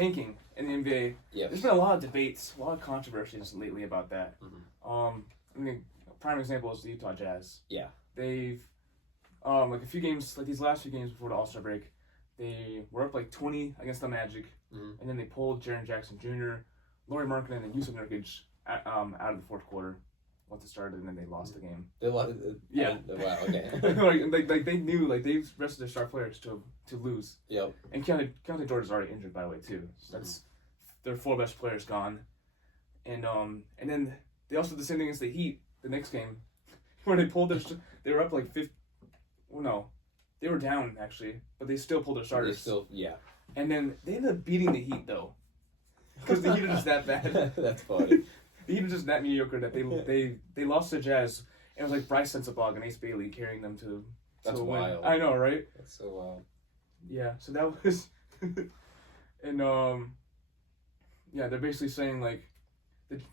tanking in the NBA. Yeah. There's been a lot of debates, a lot of controversies lately about that. Mm-hmm. Prime example is the Utah Jazz. Yeah. They've, like a few games, like these last few games before the All-Star break, they were up like 20 against the Magic, and then they pulled Jaren Jackson Jr., Lauri Markkanen, and Yusuf Nurkic out of the fourth quarter once it started, and then they lost the game. They lost. Yeah. Wow. Okay. like they knew, like they rested their star players to lose. Yep. And Keontae George is already injured, by the way, too. So that's their 4 best players gone. And then they also did the same thing against the Heat the next game, where they pulled their. They were up like 50. Well, no, they were down actually, but they still pulled their starters. Yeah. And then they ended up beating the Heat though, because the Heat are just that bad. That's funny. The Heat are just that mediocre that they lost to Jazz. And it was like Bryce Sensabaugh and Ace Bailey carrying them to. That's wild. I know, right? That's so wild. Yeah. So that was, and yeah, they're basically saying like,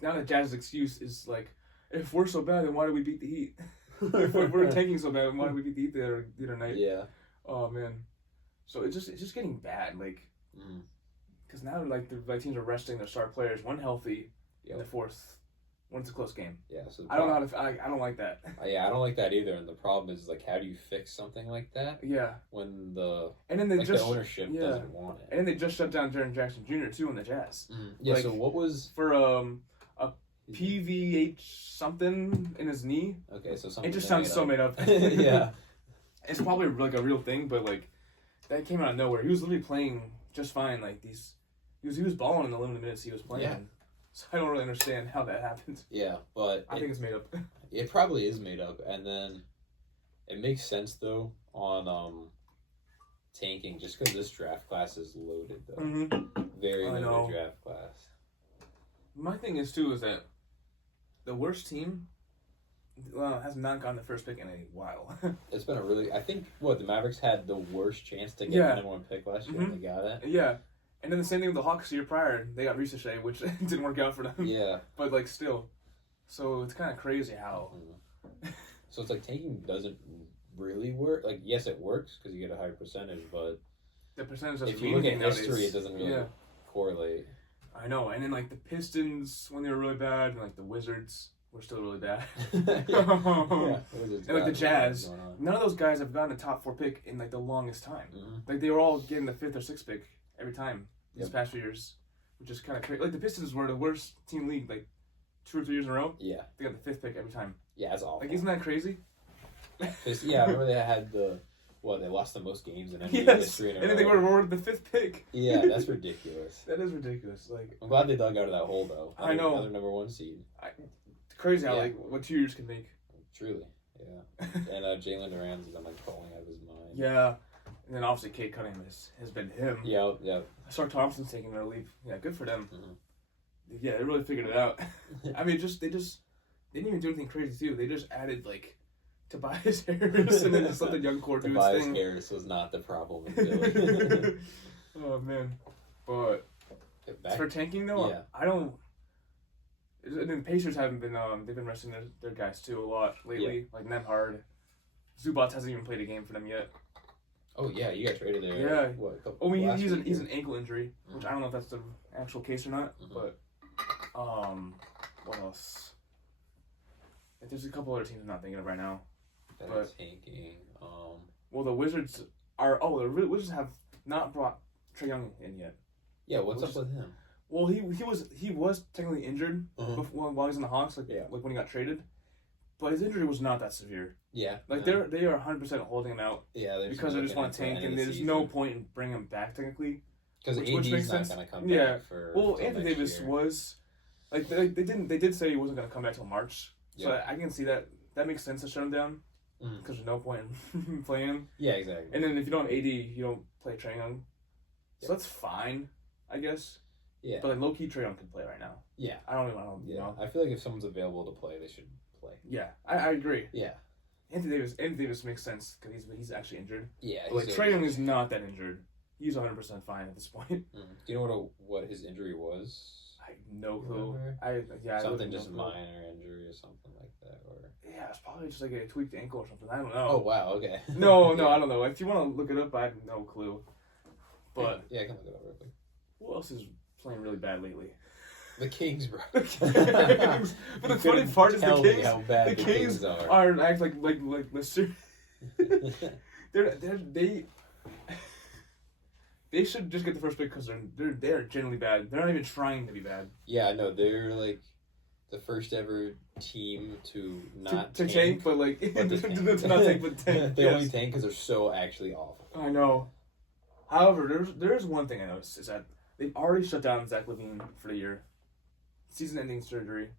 now that Jazz's excuse is like, if we're so bad, then why do we beat the Heat? if we're tanking so bad, why do we beat the Heat the other night? Yeah. Oh man. So it's just getting bad, like, because now like the teams are resting their star players, one healthy in the fourth, when it's a close game. Yeah. So I don't know how to. I don't like that. Yeah, I don't like that either. And the problem is like, how do you fix something like that? Yeah. When the the ownership doesn't want it. And then they just shut down Jaren Jackson Jr. too in the Jazz. Yeah. Like, so what was for a PVH something in his knee? Okay, so something. It just sounds so made up. Yeah. It's probably like a real thing, but like that came out of nowhere. He was literally playing just fine. Like he was balling in the limited minutes he was playing. Yeah. So I don't really understand how that happened. Yeah, but I think it's made up. It probably is made up, and then it makes sense though on tanking just because this draft class is loaded though. Very loaded draft class. My thing is too is that the worst team has not gotten the first pick in a while. It's been I think the Mavericks had the worst chance to get the number 1 pick last year and they got it. Yeah. And then the same thing with the Hawks the year prior. They got Ricochet, which didn't work out for them. Yeah. But like still. So it's kind of crazy how. So it's like tanking doesn't really work. Like, yes, it works because you get a higher percentage, but the percentage doesn't if you look at history, it doesn't really correlate. I know. And then like the Pistons when they were really bad, and like the Wizards were still really bad. Yeah. And like the Jazz, none of those guys have gotten a top 4 pick in like the longest time. Like they were all getting the 5th or 6th pick every time these past few years, which is kind of crazy. Like the Pistons were the worst team in the league like 2 or 3 years in a row. Yeah, they got the 5th pick every time. Yeah, that's awful. Like, isn't that crazy? Yeah, I remember they had they lost the most games in NBA history in a row. And then they were awarded the 5th pick. Yeah, that's ridiculous. That is ridiculous. Like, I'm glad they dug out of that hole though. I know. Another number 1 seed. Crazy how like what 2 years can make. Truly, yeah. And Jalen Durant is like falling out of his mind. Yeah. And then obviously Kate Cunningham has been him. Yeah. Sar Thompson's taking their leave. Yeah, good for them. Yeah, they really figured it out. I mean, they didn't even do anything crazy too. They just added like Tobias Harris and then just let the young core do his thing. Tobias Harris was not the problem in Philly. Oh man, but for tanking though, I don't. And then Pacers haven't been. They've been resting their guys too a lot lately. Like Nemhard, Zubats hasn't even played a game for them yet. Oh yeah, you got traded there. Yeah. He's week, an ankle injury, which I don't know if that's the actual case or not. But what else? There's a couple other teams I'm not thinking of right now. That's tanking. Well, the Wizards are. Oh, the Wizards have not brought Trae Young in yet. Yeah, what's up with him? Well, he was technically injured before, while he was in the Hawks, like when he got traded, but his injury was not that severe. Yeah, like they are 100% holding him out. Yeah, because they just want to tank, and there's no point in bringing him back technically. Because AD's not going to come back for. Well, Anthony Davis was, like they did say he wasn't going to come back till March, so I can see that. That makes sense to shut him down because there's no point in playing him. Yeah, exactly. And then if you don't have AD, you don't play Trae Young, so that's fine, I guess. Yeah. But like low key Trae Young can play right now. Yeah. I don't even know. You know? I feel like if someone's available to play, they should play. Yeah, I agree. Yeah. Anthony Davis makes sense because he's actually injured. Yeah. But like Trae Young is not that injured. He's 100% fine at this point. Do you know what his injury was? I have no clue. Something just minor injury or something like that, or it's probably just like a tweaked ankle or something. I don't know. Oh wow, okay. No, I don't know. If you want to look it up, I have no clue. But I can look it up real quick. Who else is playing really bad lately? The Kings, bro. The Kings. But the funny part is the Kings. How bad the Kings are act like Lister. They should just get the first pick because they're generally bad. They're not even trying to be bad. Yeah, I know. They're like the first ever team to not to tank, but like to not tank, but tank. They only tank because they're so actually awful. I know. However, there's one thing I noticed is that they've already shut down Zach LaVine for the year, season-ending surgery.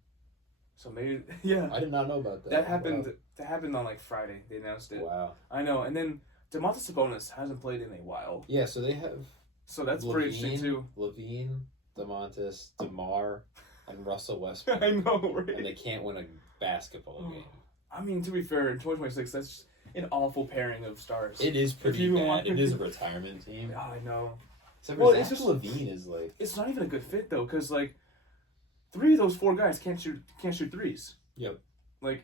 So maybe I did not know about that. That happened. Wow. That happened on like Friday. They announced it. Wow. I know, and then Domantas Sabonis hasn't played in a while. Yeah, so they have. So that's pretty interesting too. LaVine, Domantas, DeMar, and Russell Westbrook. I know, right? And they can't win a basketball game. I mean, to be fair, in 2026, that's an awful pairing of stars. It is pretty bad. It is a retirement team. Yeah, I know. Well, it's just LaVine is like. It's not even a good fit though, because like, 3 of those 4 guys can't shoot threes. Yep. Like,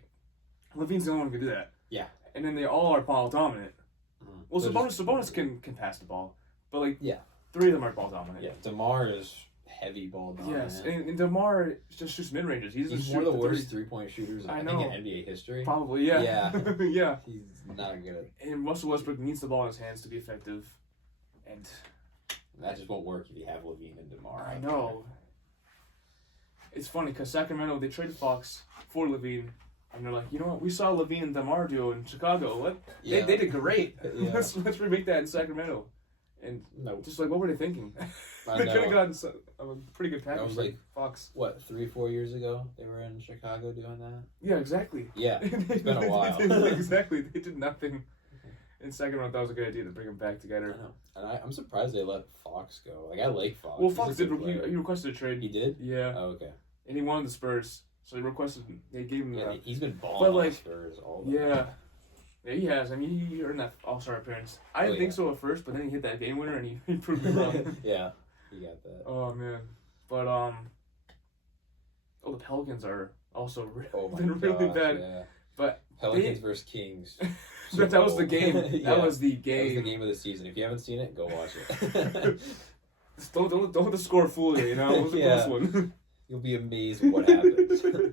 LaVine's the only one who can do that. Yeah. And then they all are ball dominant. Mm-hmm. Well, Sabonis can pass the ball, but like 3 of them are ball dominant. Yeah. DeMar is heavy ball dominant. Yes, and DeMar just shoots mid ranges. He's one of the worst 3-point shooters I think in NBA history. Probably, yeah. Yeah. Yeah. He's not good. And Russell Westbrook needs the ball in his hands to be effective, and that just won't work if you have LaVine and DeMar. I know. It's funny because Sacramento, they traded Fox for LaVine, and they're like, you know what? We saw LaVine and DeMar duo in Chicago. What? Yeah. They did great. Yeah. let's remake that in Sacramento. And just like, what were they thinking? They could have gotten a pretty good package. That was like Fox. What, 3-4 years ago? They were in Chicago doing that. Yeah, exactly. Yeah, it's been a while. Exactly, they did nothing. In Sacramento, that was a good idea to bring them back together. I know, and I'm surprised they let Fox go. Like I like Fox. Well, Fox did. He requested a trade. He did. Yeah. Oh, okay. And he wanted the Spurs, so they requested. They gave him. Yeah, he's been balling on the Spurs all the time. Yeah, he has. I mean, he earned that All-Star appearance. I didn't think so at first, but then he hit that game winner and he proved me wrong. Yeah, he got that. Oh man, but the Pelicans are also been really bad. Yeah. But Pelicans versus Kings. That was the game. That was the game. That was the game of the season. If you haven't seen it, go watch it. don't let the score fool you. You know, it was a close one. You'll be amazed at what happens. The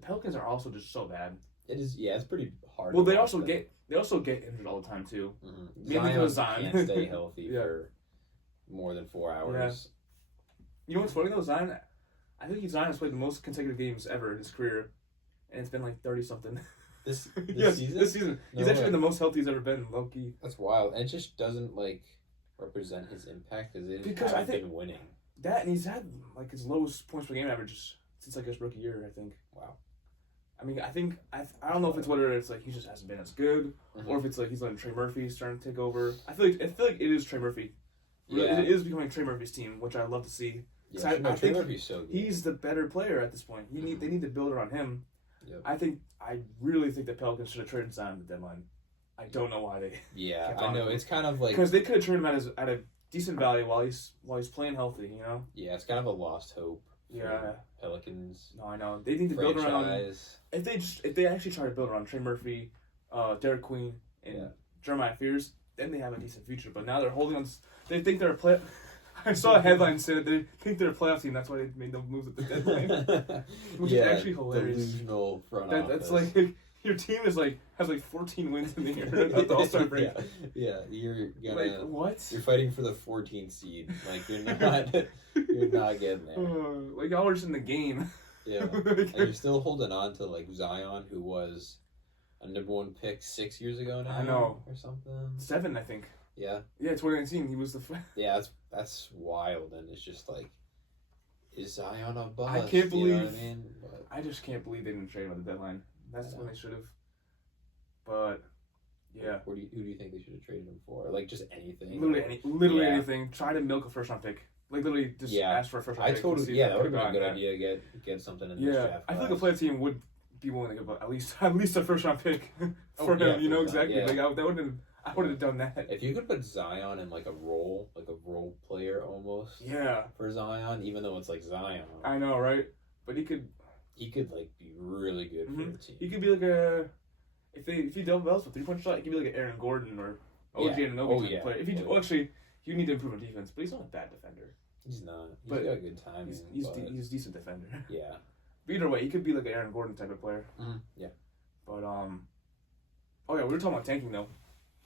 Pelicans are also just so bad. It is. Yeah, it's pretty hard. Well, they also get injured all the time too. Mm-hmm. Mainly because Zion can't stay healthy for more than 4 hours. Yeah. You know what's funny though, Zion? I think Zion has played the most consecutive games ever in his career, and it's been like 30 something. This season? This season. No he's way. actually been the most healthy he's ever been, low key. That's wild. And it just doesn't like represent his impact because I think been winning. That, and he's had like his lowest points per game average since like his rookie year, I think. Wow. I mean, I don't know if it's whether it's like he just hasn't been as good, or if it's like he's letting Trey Murphy starting to take over. I feel like it is Trey Murphy. Yeah. It is becoming Trey Murphy's team, which I love to see. Yeah, I think Murphy's so good. He's the better player at this point. They need to build around him. Yep. I really think the Pelicans should have traded Zion at the deadline. I don't know why they. Yeah, I know. It's kind of like because they could have traded him at a decent value while he's playing healthy. You know. Yeah, it's kind of a lost hope. Yeah. Pelicans. No, I know. They need to build around. If they actually try to build around Trey Murphy, Derek Queen, and Jeremiah Fears, then they have a decent future. But now they're holding on. They think they're a play. I saw a headline say that they think they're a playoff team. That's why they made those moves at the deadline, which is actually hilarious. Delusional front office. That's like your team has 14 wins in the year at the All-Star break. Yeah, you're gonna like what? You're fighting for the 14th seed. Like you're not getting there. Like y'all are just in the game. Yeah, and you're still holding on to like Zion, who was a #1 pick 6 years ago now. I know, or something. 7, I think. Yeah. Yeah, 2019. He was the. Yeah, that's wild, and it's just like, is Zion a bust? I can't believe. You know what I mean? But, I just can't believe they didn't trade him at the deadline. That's when they should have. But yeah. Who do you think they should have traded him for? Like just anything. Literally anything. Try to milk a first-round pick. Like literally just ask for a first-round pick. That would have been a good idea. Get something in this draft. I feel like a player team would be willing to give up at least a first-round pick for him. Yeah, you know exactly. Like I would have done that. If you could put Zion in like a role player almost. Yeah. For Zion, even though it's like Zion. I know, right? But he could like be really good for the team. He could be like a if he develops with 3-point shot, he could be like an Aaron Gordon or OG Anunoby type player. If he he would need to improve on defense, but he's not a bad defender. He's not. But got good timing. He's a decent defender. Yeah. But either way, he could be like an Aaron Gordon type of player. Mm-hmm. Yeah. But oh yeah, we were talking about tanking though.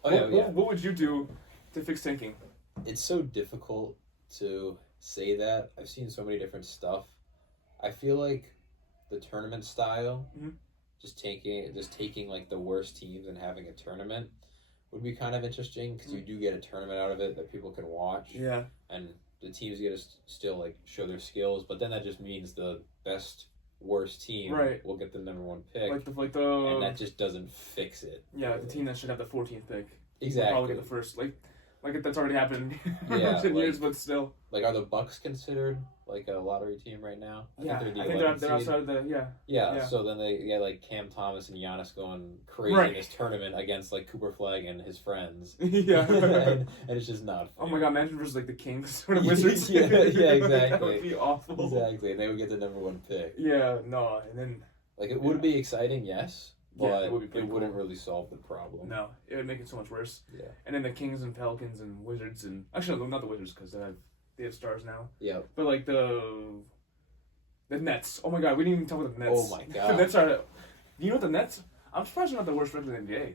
Oh What would you do to fix tanking? It's so difficult to say that. I've seen so many different stuff. I feel like the tournament style, just taking like the worst teams and having a tournament would be kind of interesting because you do get a tournament out of it that people can watch. Yeah. And the teams get to still like show their skills, but then that just means the best worst team will get the number 1 pick. Like the and that just doesn't fix it. Yeah, the team that should have the 14th pick. Exactly. Probably get the first. Like that's already happened in years, but still. Like, are the Bucks considered like a lottery team right now? I think they're outside of the Yeah. So then they get like Cam Thomas and Giannis going crazy in this tournament against like Cooper Flag and his friends. Yeah. and it's just not fair. Oh my god, imagine versus like the Kings or the Wizards. Yeah, exactly. That would be awful. Exactly, and they would get the number 1 pick. Yeah, no, and then like it would be exciting, yes. But it wouldn't really solve the problem. No, it would make it so much worse. Yeah. And then the Kings and Pelicans and Wizards and actually no, not the Wizards because they have stars now. Yeah. But like the Nets. Oh my god, we didn't even talk about the Nets. Oh my god. The Nets are. You know what the Nets? I'm surprised they're not the worst record in the NBA.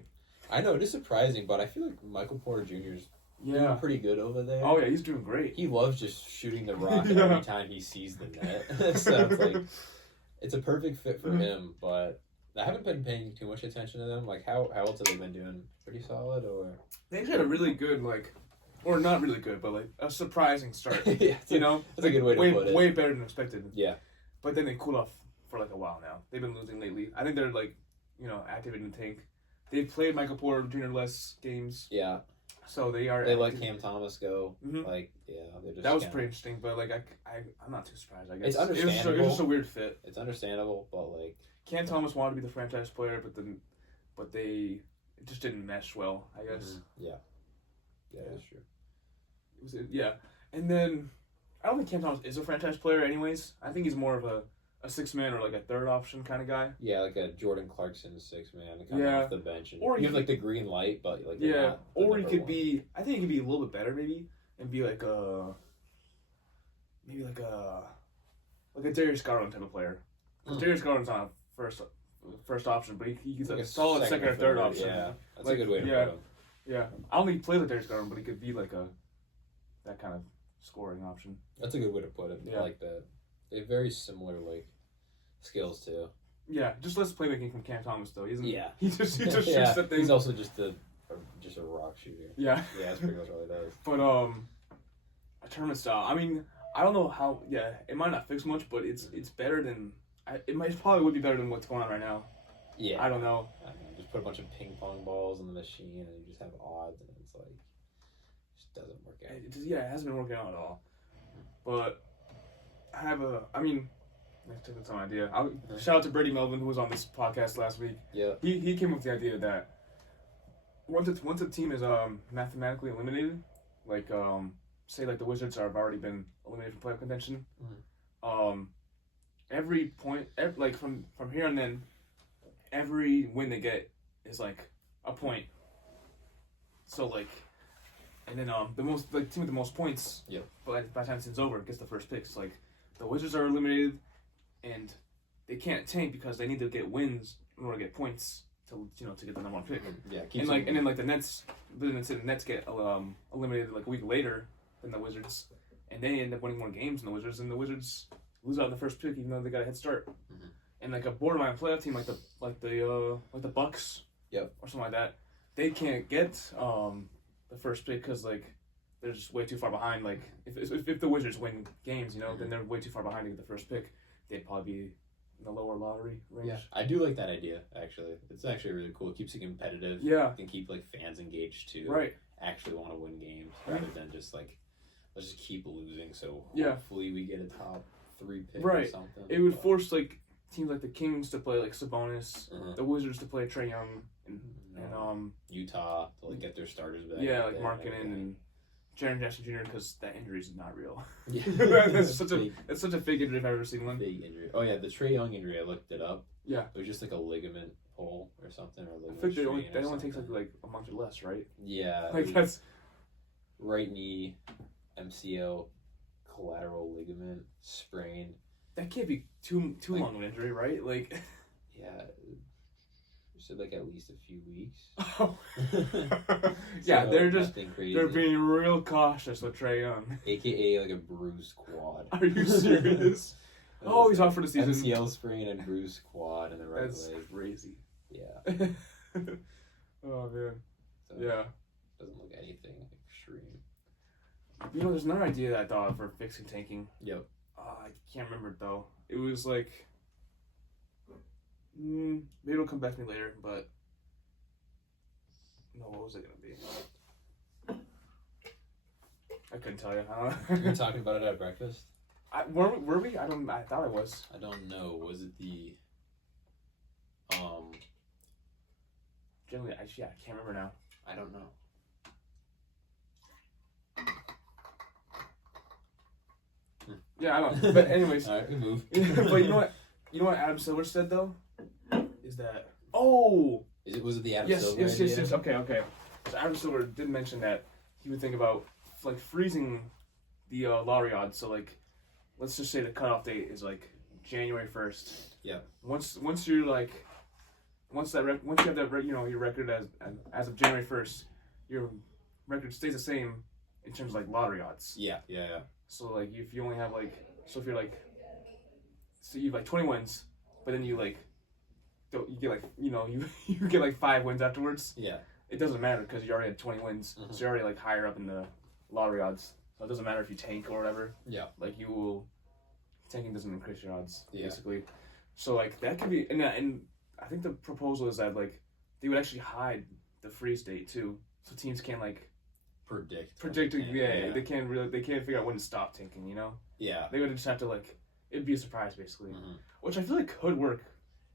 I know it is surprising, but I feel like Michael Porter Jr.'s doing pretty good over there. Oh yeah, he's doing great. He loves just shooting the rock every time he sees the net. So it's like it's a perfect fit for him, but. I haven't been paying too much attention to them. Like, how else have they been doing? Pretty solid, or they actually had a really good or not really good, but like a surprising start. Yeah, you know, that's a good way to put it. Way better than expected. Yeah, but then they cooled off for like a while now. They've been losing lately. I think they're like, activated in the tank. They've played Michael Porter Jr. less games. Yeah. So they are. They let Cam Thomas go. Mm-hmm. Like, yeah, they're just. That was pretty interesting, but like I'm not too surprised. I guess it's understandable. It was just a weird fit. It's understandable, but like. Cam Thomas wanted to be the franchise player, but it just didn't mesh well, I guess. Mm-hmm. Yeah, that's true. Yeah, and then I don't think Cam Thomas is a franchise player, anyways. I think he's more of a 6-man or like a third option kind of guy. Yeah, like a Jordan Clarkson 6-man, coming off the bench, and or you have like the green light, but like or he could be. I think he could be a little bit better, maybe, and be like a Darius Garland type of player. Because Darius Garland's not first option, but he's like a solid second or third option. Yeah, that's a good way to put him. Yeah, I don't think he plays like Darius Garland, but he could be like that kind of scoring option. That's a good way to put it. Yeah. I like that. They have very similar like skills too. Yeah, just less playmaking from Cam Thomas though. He isn't. Yeah. He just shoots that thing. He's also just a rock shooter. Yeah. Yeah, that's pretty much all he does. But a tournament style. I mean, I don't know how. Yeah, it might not fix much, but it's better than. It probably would be better than what's going on right now. Yeah. I don't know. Just put a bunch of ping pong balls in the machine and you just have odds and it's like, it just doesn't work out. It hasn't been working out at all. But let's take some idea. Shout out to Brady Melvin who was on this podcast last week. Yeah. He came up with the idea that once a team is mathematically eliminated, like say like the Wizards have already been eliminated from playoff contention, every point, like from here on in, every win they get is like a point. So like, and then the team with the most points, but by the time it's over, gets the first pick. So like, the Wizards are eliminated, and they can't tank because they need to get wins in order to get points to get the number 1 pick. Yeah, and then the Nets get eliminated like a week later than the Wizards, and they end up winning more games than the Wizards, and the Wizards lose out in the first pick even though they got a head start. Mm-hmm. And like a borderline playoff team like the Bucks, or something like that, they can't get the first pick because like they're just way too far behind. Like if the Wizards win games, then they're way too far behind to get the first pick. They'd probably be in the lower lottery range. Yeah, I do like that idea actually. It's actually really cool. It keeps it competitive. Yeah, and keep like fans engaged too. Right. Actually want to win games rather than just like let's just keep losing. So hopefully we get a top 3 pick or something. It would force like teams like the Kings to play like Sabonis, the Wizards to play Trae Young, and Utah to like get their starters back. Yeah, like Markkanen and Jaren Jackson Jr. because that injury is not real. Yeah, that's such a fake injury if I've ever seen one. Big injury. Oh yeah, the Trae Young injury. I looked it up. Yeah, it was just like a ligament pull or something, or ligament. I think they only takes like a month or less, right? Yeah, like that's. right knee, MCL, collateral ligament sprained. That can't be too long of an injury, right? Like, yeah, said like at least a few weeks. Oh. Yeah, So, they're they're being real cautious with Trae Young. AKA like a bruised quad. Are you serious? Oh, he's out for the season. MCL sprain and bruised quad in the right That's leg. crazy. Yeah. Oh man. So, Yeah. Doesn't look anything extreme. You know, there's another idea that I thought of for fixing tanking. Yep. I can't remember it though. It was like, maybe it'll come back to me later. But no, what was it gonna be? I couldn't tell you. You were talking about it at breakfast? Were we? I thought I was. I don't know. Was it the Generally, I can't remember now. I don't know. Yeah, I don't. But anyways, All right, we move. but you know what? You know what Adam Silver said though? Is that Was it the Adam yes, Silver yes, idea? yes, yes. Okay. So Adam Silver did mention that he would think about like freezing the lottery odds. So like, let's just say the cutoff date is like January 1st. Yeah. Once you're like, once you have that your record as of January 1st, your record stays the same in terms of like lottery odds. Yeah. So like if you only have like, so if you're like, so you have like 20 wins, but then you like, you get like you get like 5 wins afterwards. Yeah. It doesn't matter because you already had 20 wins, so you're already like higher up in the lottery odds. So it doesn't matter if you tank or whatever. Yeah. Like you will, tanking doesn't increase your odds basically. Yeah. So like that could be, and I think the proposal is that like they would actually hide the freeze date too, so teams can't like predict. They can't figure out when to stop tanking. You know. Yeah. They would just have to like, it'd be a surprise basically, Mm-hmm. which I feel like could work.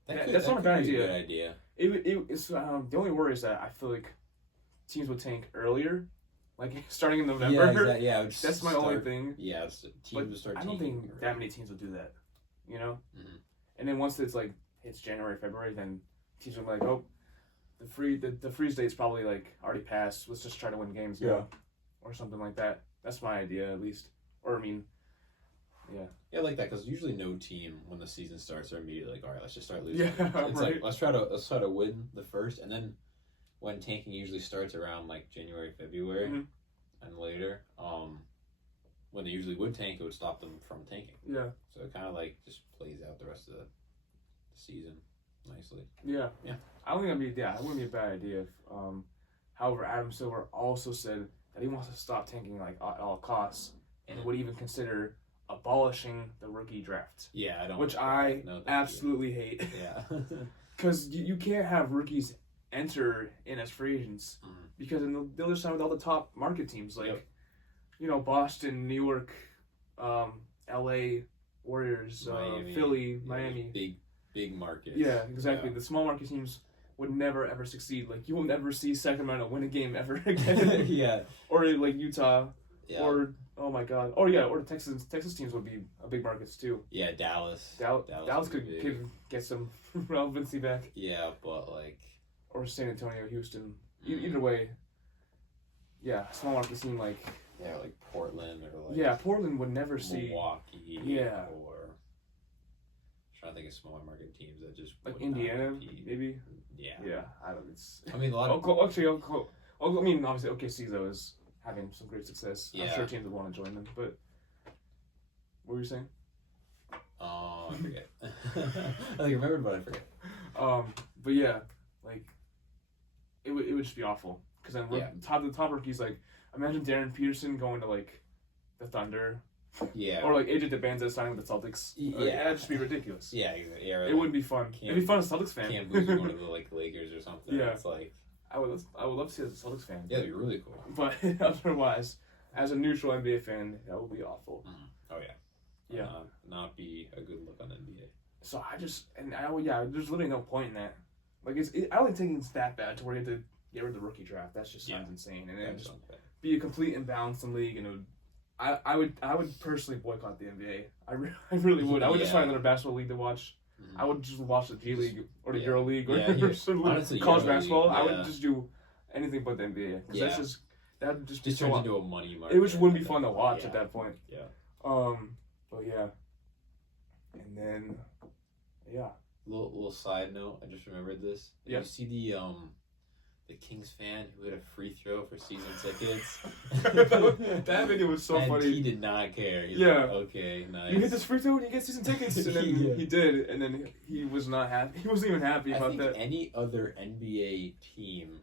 That's not a bad idea. Good idea. It's the only worry is that I feel like teams would tank earlier, like starting in November. Yeah, exactly. Yeah, that's my only thing. Yeah, teams would start. I don't think that many teams would do that, you know. Mm-hmm. And then once it's like it's January, February, then teams will be like, oh, the freeze date's probably like already passed. Let's just try to win games now, or something like that. That's my idea at least. Or I mean, yeah. Yeah, I like that because usually no team when the season starts are immediately like, all right, let's just start losing. Yeah, it's right. like let's try to win the first, and then when tanking usually starts around like January, February, and later, when they usually would tank, it would stop them from tanking. Yeah. So it kind of like just plays out the rest of the season nicely. Yeah. Yeah. I don't think that wouldn't be a bad idea. However, Adam Silver also said that he wants to stop tanking like at all costs, and would even consider abolishing the rookie draft. Yeah, I don't. Which I absolutely hate. Yeah. Because you can't have rookies enter in as free agents because then they'll just sign with all the top market teams like, Boston, New York, L.A. Warriors, Miami, Philly, Miami. Big markets. Yeah, exactly. Yeah. The small market teams would never ever succeed. Like you will never see Sacramento win a game ever again. Yeah. Or like Utah. Yeah. Or oh my God. Or the Texas teams would be a big markets too. Yeah, Dallas. Dallas could get some relevancy back. Yeah, but like. Or San Antonio, Houston. Either way. Yeah, small market team like. Yeah, like Portland or like. Yeah, Portland would never see. Milwaukee. Yeah. Or. I'm trying to think of smaller market teams that just. Like Indiana, maybe. Yeah. Yeah, I don't. It's. I mean, a lot of. I mean, obviously, OKC though is having some great success. Yeah. I'm sure teams would want to join them, but. What were you saying? Oh, I forget. I remembered, but I forget. But yeah, like, it would just be awful because then the top rookies, like, imagine Darren Peterson going to like the Thunder. Yeah. Or like AJ DeBanza signing with the Celtics. Yeah. That'd just be ridiculous. Yeah, exactly. Yeah, it wouldn't be fun. It'd be fun as a Celtics fan. Can't lose one of the like Lakers or something. Yeah. It's like. I would love to see it as a Celtics fan. Yeah, it'd be really cool. But otherwise, as a neutral NBA fan, that would be awful. Oh yeah. Yeah. Not be a good look on NBA. So there's literally no point in that. Like I don't think it's that bad to where you have to get rid of the rookie draft. That just sounds insane, and it just be a complete imbalance in the league. And it would, I would personally boycott the NBA. I really would. I would just find another basketball league to watch. I would just watch the G League or the Euro League or honestly, college Euro basketball. League, I would just do anything but the NBA because that's just that would just Just be turns so, into a money market. it just wouldn't be fun to watch Yeah. at that point. Yeah. But yeah. And then, yeah. Little side note, I just remembered this. Did Yeah. you see the Kings fan who had a free throw for season tickets? That video was so and funny. he did not care. He's Yeah. like, okay, nice. You hit this free throw and you get season tickets, and then Yeah. he did, and then he was not happy. He wasn't even happy I about think that. any other NBA team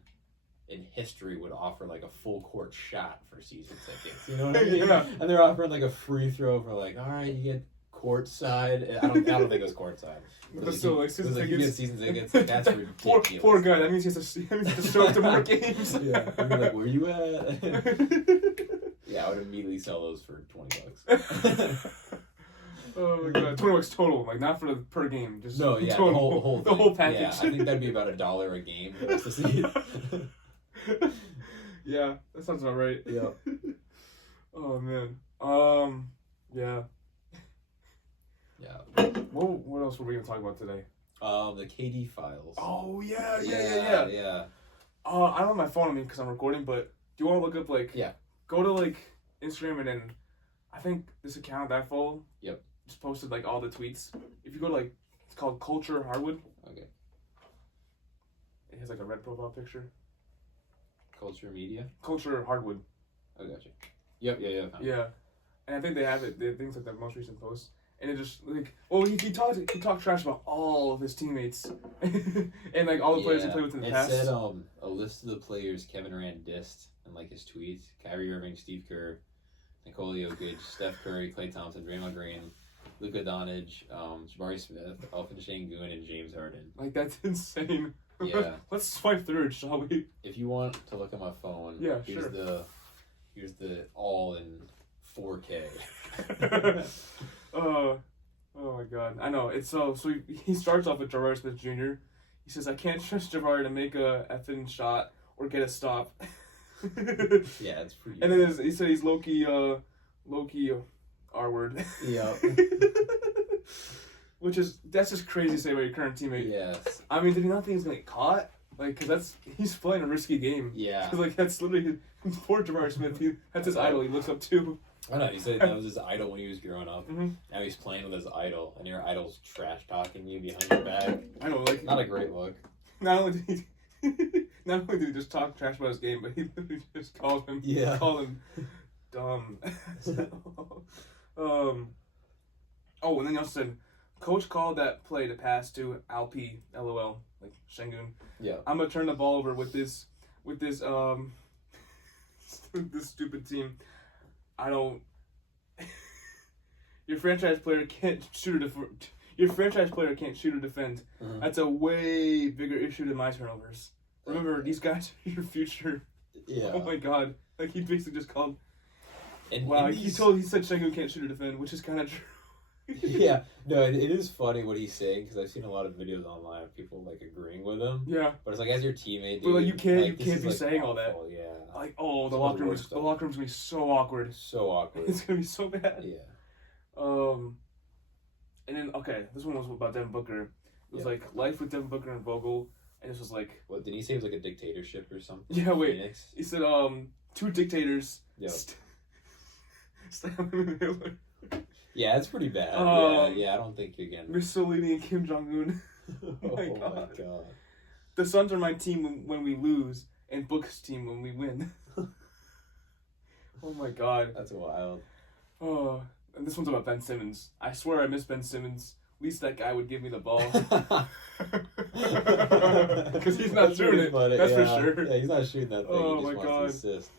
in history would offer like a full court shot for season tickets. You know what I mean? Yeah. And they're offering like a free throw for like, all right, you get court side. I don't think it was court side. But still, like season You tickets. get season tickets. That's ridiculous. Poor guy. That means he has to show up to more games. Yeah. And you're like, where you at? Yeah, I would immediately sell those for $20. Oh my god, $20 total, like not for the per game, just No, yeah, total, the whole package. Yeah, I think that'd be about $1 a game for us to see it. Yeah, that sounds about right. Yeah. Oh man. Yeah. Yeah. What else were we gonna talk about today? The KD files. Oh yeah. Yeah. I don't have my phone on me because I'm recording, but do you want to look up like? Yeah. Go to like Instagram and then, I think this account that I follow. Yep. Just posted like all the tweets. If you go to like, it's called Culture Hardwood. Okay. It has like a red profile picture. Culture media. Culture Hardwood. I gotcha. Yep. Yeah. Yeah, and I think they have it. They things like the most recent post, and it just like, well, he talked trash about all of his teammates, and like all the players he played with in the past. It said a list of the players Kevin Durant dissed and like his tweets: Kyrie Irving, Steve Kerr, Nikola Jokic, Steph Curry, Klay Thompson, Draymond Green, Luka Doncic, Jabari Smith, Elfin Şengün, and James Harden. Like that's insane. Yeah. Let's swipe through it, shall we? If you want to look at my phone, Yeah, here's sure. here's the all in 4K. Oh my god, I know it's so. So he starts off with Jabari Smith Jr. He says, "I can't trust Jabari to make a effing shot or get a stop." Yeah, it's pretty. And then he said he's low key R word. Yeah. That's just crazy to say about your current teammate. Yes. I mean, did he not think he's gonna get caught? Like, cause he's playing a risky game. Yeah. Cause like that's literally poor Jabari Smith. That's his idol. He looks up to. I know. He said that was his idol when he was growing up. Mm-hmm. Now he's playing with his idol, and your idol's trash talking you behind your back. I know, like Not a great look. Not only did he just talk trash about his game, but he literally just called him dumb. Oh, and then he also said, "Coach called that play to pass to Alp, LOL, like Şengün. Yeah. I'm gonna turn the ball over with this this stupid team. I don't. Your franchise player can't shoot or Your franchise player can't shoot or defend. Mm-hmm. That's a way bigger issue than my turnovers. Remember, these guys are your future." Yeah. Oh my god! Like he basically just called. And Wow, and he said Şengün can't shoot or defend, which is kind of true. Yeah, no, it is funny what he's saying because I've seen a lot of videos online of people like agreeing with him. Yeah. But it's like as your teammate, dude, But like you can't this be is, saying awful. all that. Yeah. Like It's the one of locker the room worst the locker room's gonna be so awkward. So awkward. It's gonna be so bad. Yeah. And then this one was about Devin Booker. It was Yeah. like life with Devin Booker and Vogel, and this was like What did he say? It was like a dictatorship or something? Yeah, wait. Phoenix? He said two dictators. Yeah. Hitler. Yeah, it's pretty bad. Yeah, I don't think you're getting. Mussolini and Kim Jong-un. Oh my God. god. The Suns are my team when we lose, and Book's team when we win. Oh my god. That's wild. Oh, and this one's about Ben Simmons. I swear I miss Ben Simmons. At least that guy would give me the ball. Because he's not shooting it. Funny. That's yeah. for sure. Yeah, he's not shooting that thing. Oh he just my wants God. to assist.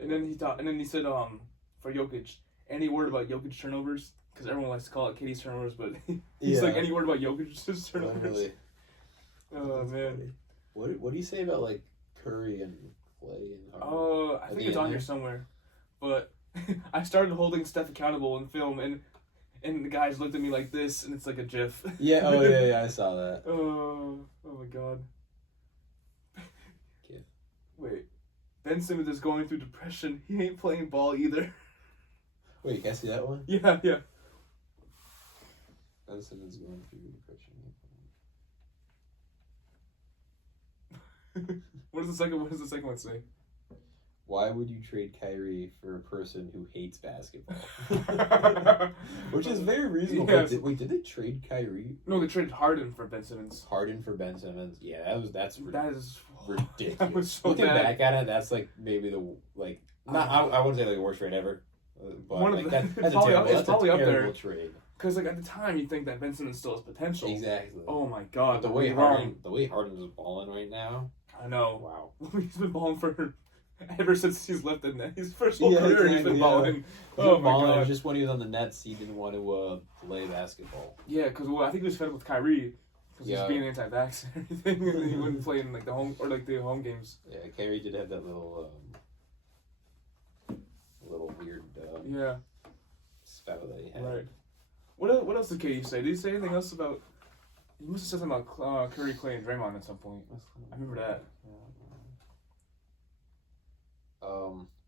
And then he said for Jokic, any word about Jokic turnovers? Because everyone likes to call it KD's turnovers, but he's like, any word about Jokic's turnovers? Literally. Oh That's man. funny. What do you say about like Curry and Clay and Harden? I think it's on here somewhere. But I started holding Steph accountable in film, and the guys looked at me like this, and it's like a GIF. Yeah. Oh yeah. I saw that. Oh my god. GIF. Wait. Ben Simmons is going through depression. He ain't playing ball either. Wait, can I see that one? Yeah. Ben Simmons going through depression. What does the second one say? why would you trade Kyrie for a person who hates basketball? Which is very reasonable. Yes. Wait, did they trade Kyrie? No, they traded Harden for Ben Simmons. Harden for Ben Simmons. Yeah, that's That is ridiculous. That was so Looking bad. back at it, that's like maybe the like not I wouldn't say like the worst trade ever, but One of like the- that's probably a up- terrible, it's probably up there. terrible trade. Because like at the time you think that Ben Simmons still has potential. Exactly. Oh my God. But the way Harden is balling right now, I know. wow. He's been balling for ever since he's left the net. His first whole Yeah, career he's exactly, been yeah. balling. He's Oh been my balling. God. Just when he was on the Nets, he didn't want to play basketball. Yeah, because I think he was fed up with Kyrie because Yeah. he's being anti-vax and everything, and he wouldn't play in like the home games. Yeah, Kyrie did have that little weird Yeah, spout that he had. right. What else did KD say? Did he say anything else about? He must have said something about Curry, Clay, and Draymond at some point. I remember that.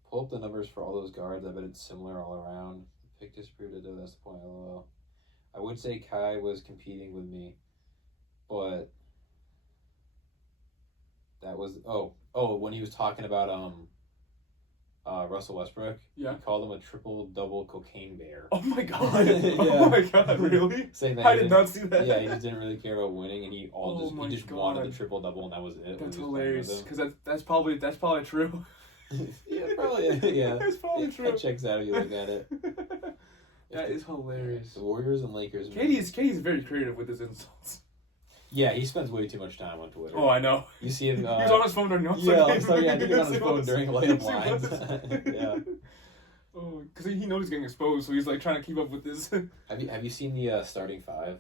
Pull up the numbers for all those guards. I bet it's similar all around. The pick disproved it, though. That's the point. LOL. I would say Kai was competing with me, but that was when he was talking about Russell Westbrook. Yeah. He called him a triple-double cocaine bear. Oh my God! Yeah. Oh my God! Really? Saying that I he did didn't- not see that. Yeah, he just didn't really care about winning, and he just wanted God. the triple-double, and that was it. when That's he was playing with hilarious. him. Because that's probably true. Yeah, probably. Yeah, That's probably true. That checks out if you look at it. That is hilarious. The Warriors and Lakers. KD's very creative with his insults. Yeah, he spends way too much time on Twitter. Oh, I know. You see him. He was on his phone during the Yeah, game. so yeah, I think he was on his Yes, phone was. during layup Yes, he lines. was. Yeah. Oh, because he knows he's getting exposed, so he's like trying to keep up with this. Have you seen the starting five?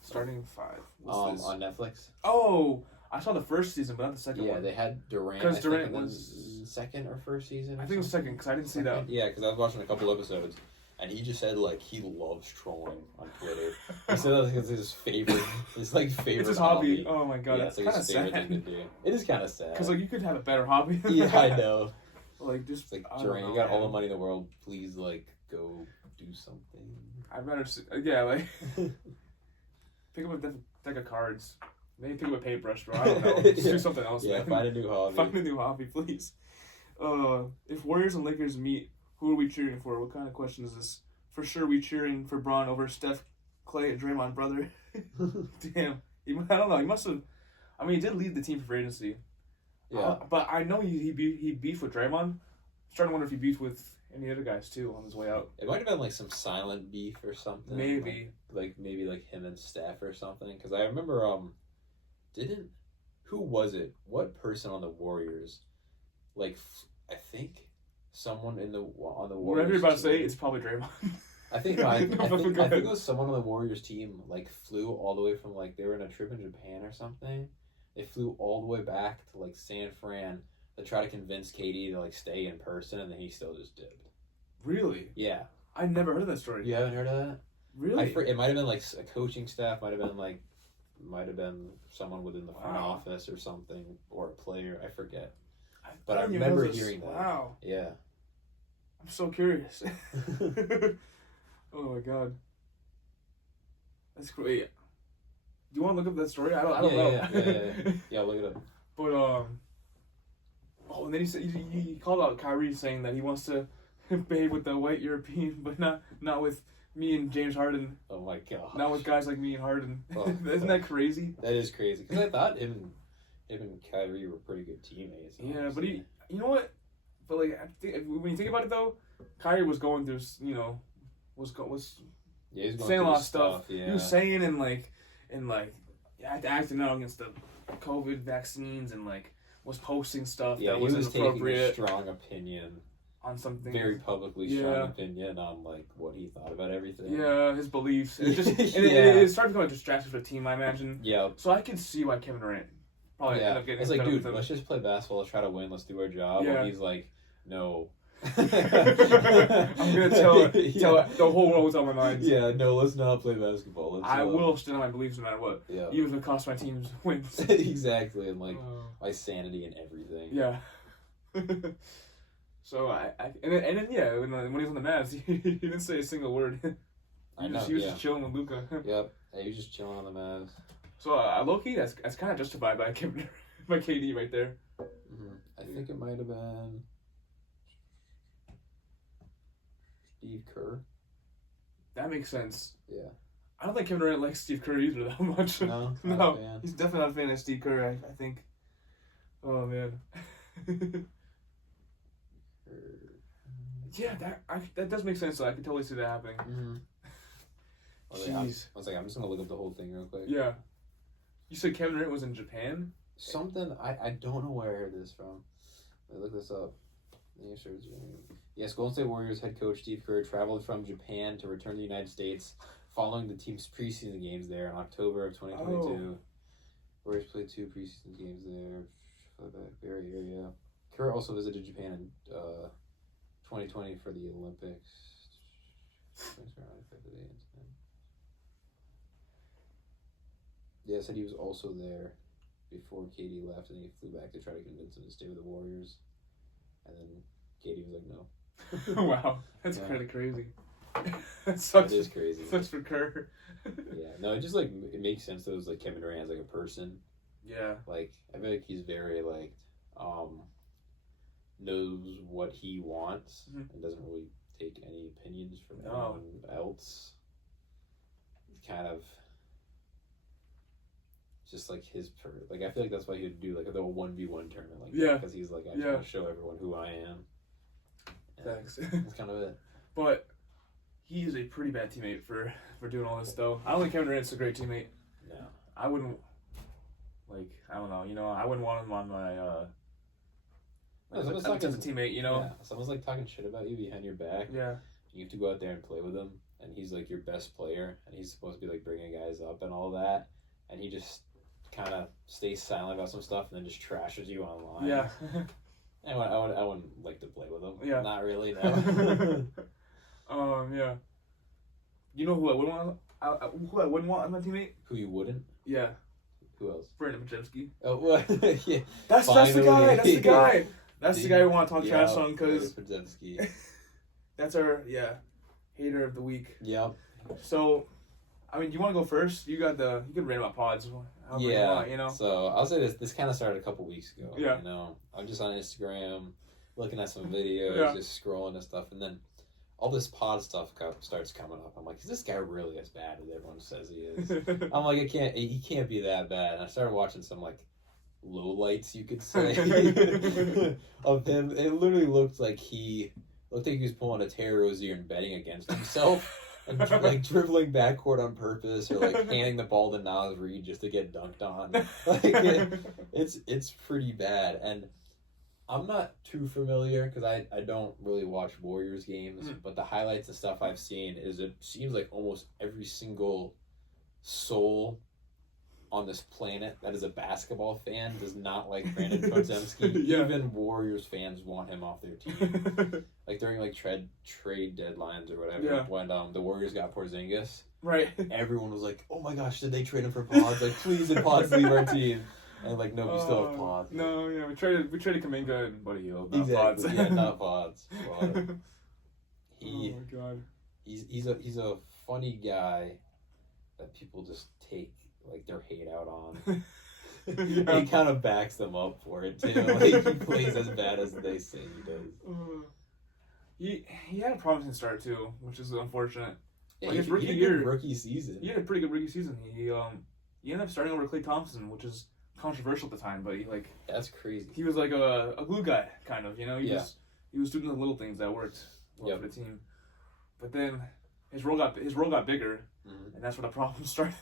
Starting five. What's this? On Netflix. Oh, I saw the first season, but not the second Yeah, one. they had Durant. 'Cause I think, Durant and then was- second or first season. I think it was second because I didn't see that. Yeah, because I was watching a couple episodes, and he just said like he loves trolling on Twitter. He said that it's his favorite, favorite. It's his hobby. Oh my God, Yeah, it's it's kind of his favorite sad. thing to do. It is kind of sad. Because like you could have a better hobby. Than yeah, that. I know. Like just It's like I don't Durant, know, you got all man. the money in the world. Please, like, go do something. I better yeah, like pick up a deck of cards. Maybe pick up a paintbrush, bro. I don't know. Just do something else. Yeah, man. find a new hobby. Find a new hobby, please. If Warriors and Lakers meet, who are we cheering for? What kind of question is this? For sure, we cheering for Bron over Steph, Clay, and Draymond, brother. Damn, I don't know. He must have. I mean, he did lead the team for free agency. Yeah. But I know he beefed with Draymond. I'm starting to wonder if he beefed with any other guys too on his way out. It might have been like some silent beef or something. Maybe. Like maybe like him and Steph or something. Because I remember, who was it? What person on the Warriors? Like, I think someone on the Warriors. Whatever you're about to say, team- it's probably Draymond. I think no, I Go think ahead. it was someone on the Warriors team like flew all the way from like they were in a trip in Japan or something. They flew all the way back to like San Fran to try to convince Katie to like stay in person, and then he still just dipped. Really? Yeah, I never heard of that story. you haven't heard of that? Really? It might have been like a coaching staff, might have been someone within the front Wow. office or something, or a player. I forget. I But I didn't even know remember this. hearing that. Wow. Yeah. I'm so curious. Oh my God. That's great. Do you want to look up that story? I don't know. Yeah, look it up. But oh, and then he said he called out Kyrie saying that he wants to behave with the white European, but not with me and James Harden. Oh my god. Not with guys like me and Harden. Oh, Isn't that crazy? That is crazy. Because I thought him and Kyrie were pretty good teammates. Yeah, but honestly. you know what? But like, when you think about it though, Kyrie was going through, was Yeah, he's going saying a through lot of stuff. Yeah. He was saying and acting out against the COVID vaccines and like was posting stuff Yeah, that he wasn't was taking a appropriate strong opinion, on something. very publicly Yeah. strong opinion on like what he thought about everything. Yeah, his beliefs. And it just Yeah. it started becoming a distraction for the team, I imagine. Yeah. So I could see why Kevin Durant probably ended up getting. It's like, fed up dude, with him. let's just play basketball. Let's try to win. Let's do our job. Yeah. And he's like, no. I'm gonna tell Yeah. the whole world what's on my mind. Yeah, no, let's not play basketball. Let's, I will stand on my beliefs no matter what, Yeah. even if it costs my team's wins. Exactly, and like my sanity and everything. Yeah. So and then yeah, when he was on the Mavs, he didn't say a single word. I know. He was Yeah. just chilling with Luka. Yep. Yeah, he was just chilling on the Mavs. So low key, that's kind of justified by KD right there. Mm-hmm. I think it might have been. Steve Kerr. That makes sense. Yeah. I don't think Kevin Durant likes Steve Kerr either that much. No, No, he's definitely not a fan of Steve Kerr. I think. Oh man. Yeah, that does make sense. So I can totally see that happening. Mm-hmm. Jeez. I was like, I'm just gonna look up the whole thing real quick. Yeah. You said Kevin Durant was in Japan? Something I don't know where I heard this from. Let me look this up. Yes, Golden State Warriors head coach Steve Kerr traveled from Japan to return to the United States following the team's preseason games there in October of 2022. Warriors played 2 preseason games there. Bay Area. Kerr also visited Japan in 2020 for the Olympics. Yeah, said he was also there before Katie left, and he flew back to try to convince him to stay with the Warriors. And then Katie was like, no. Wow, that's kind of crazy. That is crazy. Sucks for Kerr. Yeah, no, it just like it makes sense that it was like Kevin Durant as like a person. Yeah. Like I feel like he's very like knows what he wants and doesn't really take any opinions from anyone else. It's kind of just like like I feel like that's why he would do like a little 1v1 tournament like that, because he's like I just want to show everyone who I am. Thanks. That's kind of it. But he is a pretty bad teammate for doing all this though. I don't think Kevin Durant's a great teammate. No. I wouldn't I don't know, I wouldn't want him on my as a teammate, Yeah, someone's like talking shit about you behind your back. Yeah. You have to go out there and play with him, and he's like your best player, and he's supposed to be like bringing guys up and all that, and he just kind of stays silent about some stuff and then just trashes you online. Yeah. I wouldn't like to play with him. Yeah. Not really, no. Yeah. You know who I wouldn't want? Who I wouldn't want on my teammate? Who you wouldn't? Yeah. Who else? Brandon Majewski. Oh, what? Yeah. That's the guy. That's the guy. That's the guy we want to talk trash on because that's our hater of the week. Yeah. So, I mean, do you want to go first? You can rant about pods. Yeah. You know. So I'll say this. This kind of started a couple weeks ago. Yeah. You know, I'm just on Instagram, looking at some videos, just scrolling and stuff, and then all this pod stuff starts coming up. I'm like, is this guy really as bad as everyone says he is? I'm like, he can't be that bad. And I started watching some like lowlights, you could say, of him. It literally looked like he was pulling a Terry Rozier and betting against himself. And like dribbling backcourt on purpose, or like handing the ball to Nas Reed just to get dunked on. Like it's pretty bad, and I'm not too familiar because I don't really watch Warriors games, but the highlights and stuff I've seen is it seems like almost every single soul on this planet that is a basketball fan does not like Brandon Podziemski. Even Warriors fans want him off their team. Like during like trade deadlines or whatever, when the Warriors got Porzingis, right? Everyone was like, "Oh my gosh, did they trade him for Pods? Like, please, did Pods leave our team?" And like, no, we still have Pods. No, we traded Kuminga and Buddy Hield, not exactly. Pods. Yeah, not Pods. But oh my god. He's a funny guy that people just take like their hate out on. He kind of backs them up for it too. Like he plays as bad as they say he does. He had a promising start too, which is unfortunate. Yeah, like his he had a good rookie season. He had a pretty good rookie season. He ended up starting over Klay Thompson, which is controversial at the time, but that's crazy. He was like a glue guy, kind of, He was doing the little things that worked well for the team. But then his role got bigger, and that's where the problem started.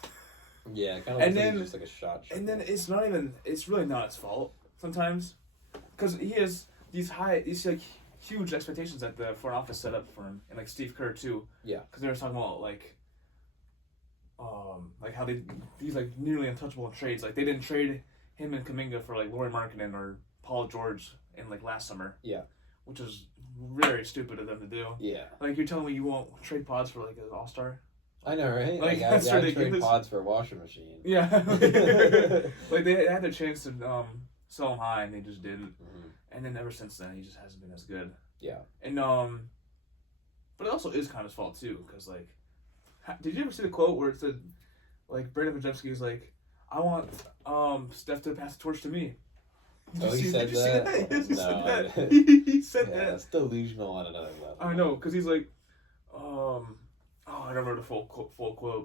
Yeah, kind of like just like a shot. And then it's really not his fault sometimes, because he has these huge expectations that the front office set up for him, and like Steve Kerr too. Yeah. Because they were talking about how these like nearly untouchable trades. Like they didn't trade him and Kuminga for like Lauri Markkanen or Paul George in like last summer. Yeah. Which is very stupid of them to do. Yeah. Like you're telling me you won't trade Pods for like an all-star? I know, right? Like that's I ridiculous. trade Pods for a washing machine. Yeah. Like they had their chance to sell him high and they just didn't. And then ever since then he just hasn't been as good. Yeah. And but it also is kind of his fault too, because like, did you ever see the quote where it said, like Brandon Podziemski was like, "I want Steph to pass the torch to me." Did you see that? He said that. Yeah, it's delusional on another level. I know, because he's like, I don't remember the full quote.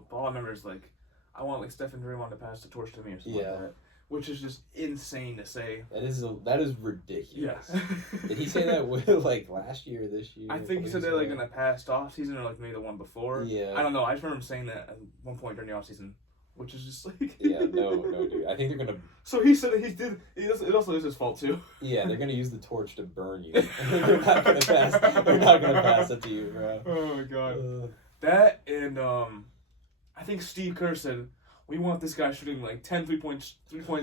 But all I remember is like, I want like Stephen Draymond to pass the torch to me or something like that. Which is just insane to say. That is ridiculous. Yeah. Did he say that like last year or this year? I think he said that like in the past off season or like maybe the one before. Yeah. I don't know. I just remember him saying that at one point during the off season, which is just like. Yeah. No, dude. I think they're gonna. So he said that he did. It also is his fault too. Yeah, they're gonna use the torch to burn you. They're not gonna pass. They're not gonna pass it to you, bro. Oh my god. That and I think Steve Kerr said, we want this guy shooting like 10 3-point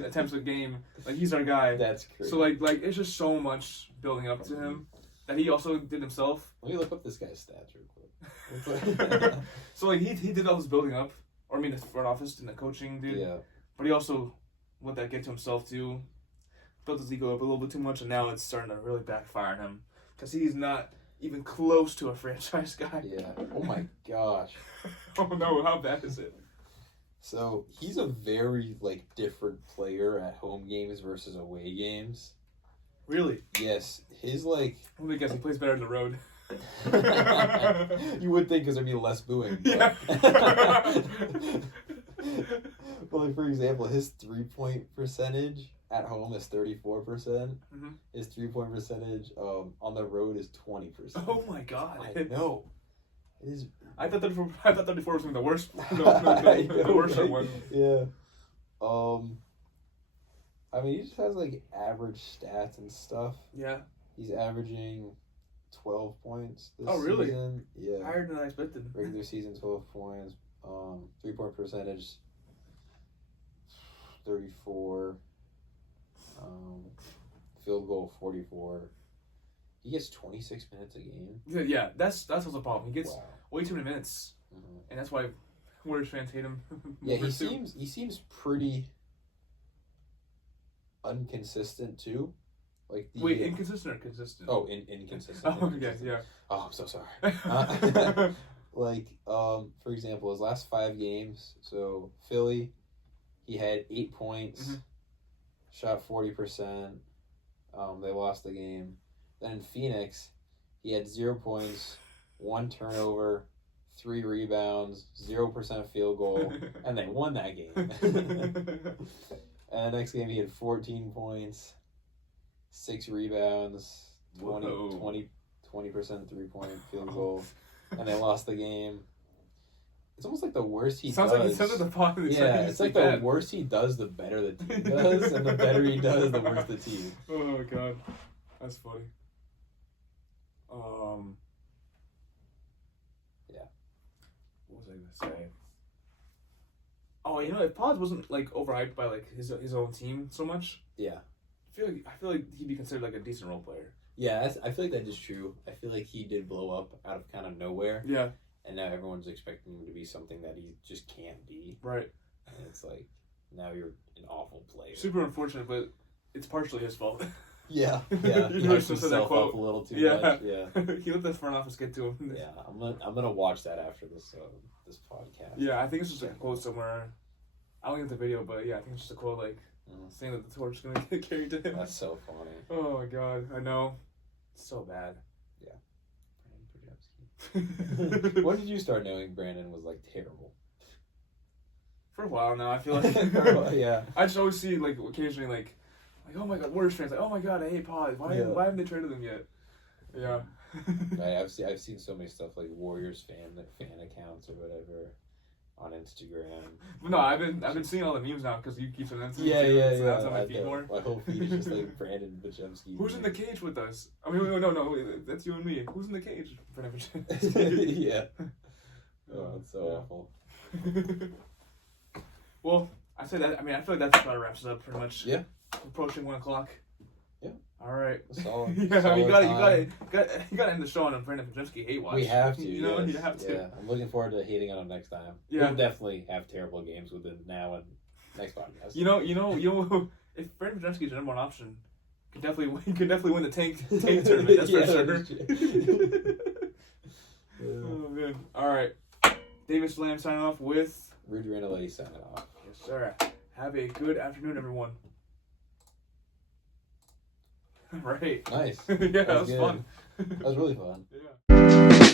attempts a game. Like he's our guy. That's crazy. So like it's just so much building up to him that he also did himself. Let me look up this guy's stats real quick. So like he did all this building up, or I mean the front office and the coaching dude. Yeah. But he also let that get to himself too. Built his ego up a little bit too much, and now it's starting to really backfire on him because he's not even close to a franchise guy. Yeah. Oh my gosh. Oh no! How bad is it? So he's a very like different player at home games versus away games. Really? Yes, his like. Let me guess. He plays better on the road. You would think because there'd be less booing. But... Yeah. Well, like for example, his 3-point percentage at home is 34%. Mm-hmm. His 3-point percentage on the road is 20%. Oh my god! I know. It is. I thought 34 was the worst. The worst one. Yeah. I mean, he just has like average stats and stuff. Yeah. He's averaging 12 points this really? season. Yeah. Higher than I expected. Regular season 12 points. 3-point percentage 34. Field goal 44. He gets 26 minutes a game. Yeah, that's also a problem. He gets way too many minutes, Mm-hmm. and that's why Warriors fans hate him. Yeah, he seems pretty inconsistent too. Like wait, inconsistent or consistent? Oh, inconsistent. Oh, okay, yeah. Oh, I'm so sorry. Like, for example, his last 5 games. So Philly, he had 8 points, shot 40%. They lost the game. Then in Phoenix, he had 0 points, 1 turnover, 3 rebounds, 0% field goal, and they won that game. And the next game, he had 14 points, 6 rebounds, 20% 3-point field goal, and they lost the game. It's almost like the worse he does. It sounds like the bottom. Yeah, it's like the worse he does, the better the team does, and the better he does, the worse the team. Oh god, that's funny. Yeah. What was I gonna say? Oh, you know, if Pods wasn't like overhyped by like his own team so much, yeah, I feel like he'd be considered like a decent role player. Yeah, I feel like that is true. I feel like he did blow up out of kind of nowhere. Yeah. And now everyone's expecting him to be something that he just can't be. Right. And it's like, now you're an awful player. Super unfortunate, but it's partially his fault. Yeah. He hyped himself up a little too much. Yeah. He let the front office get to him. Yeah, I'm gonna watch that after this podcast. Yeah, I think it's just a quote somewhere. I don't get the video, but yeah, I think it's just a quote like saying that the torch is gonna get carried to him. That's so funny. Oh my god, I know. It's so bad. Yeah. Brandon. When did you start knowing Brandon was like terrible? For a while now, I feel like. Yeah. I just always see like occasionally like oh my god, Warriors fans like, oh my god, I hate Pod. Why haven't they traded them yet? Yeah. I've seen so many stuff like Warriors fan accounts or whatever on Instagram. But no, I've been seeing all the memes now because you keep sending them to me. Yeah. So that's on my feed more. My whole feed is just like Brandon Bajemski. Who's in the cage with us? I mean, no, wait, that's you and me. Who's in the cage? Brandon Bajemski. Yeah. Oh, it's so awful. Well, I say that. I mean, I feel like that about wraps it up pretty much. Yeah. Approaching 1 o'clock. Yeah. All right. Solid. Yeah, solid you gotta end the show on a Brandon Bajemski hate watch. We have to. You know, yes. you have to. Yeah, I'm looking forward to hating on him next time. Yeah. We'll definitely have terrible games within now and next podcast. You know, if Brandon Bajemski is the number one option, could definitely win the tank tournament. That's for sure. Oh man. All right. Davis Lamb signing off with Rudy Randall signing off. Yes, sir. Have a good afternoon, everyone. Right. Nice. Yeah, that was good. fun. That was really fun. Yeah.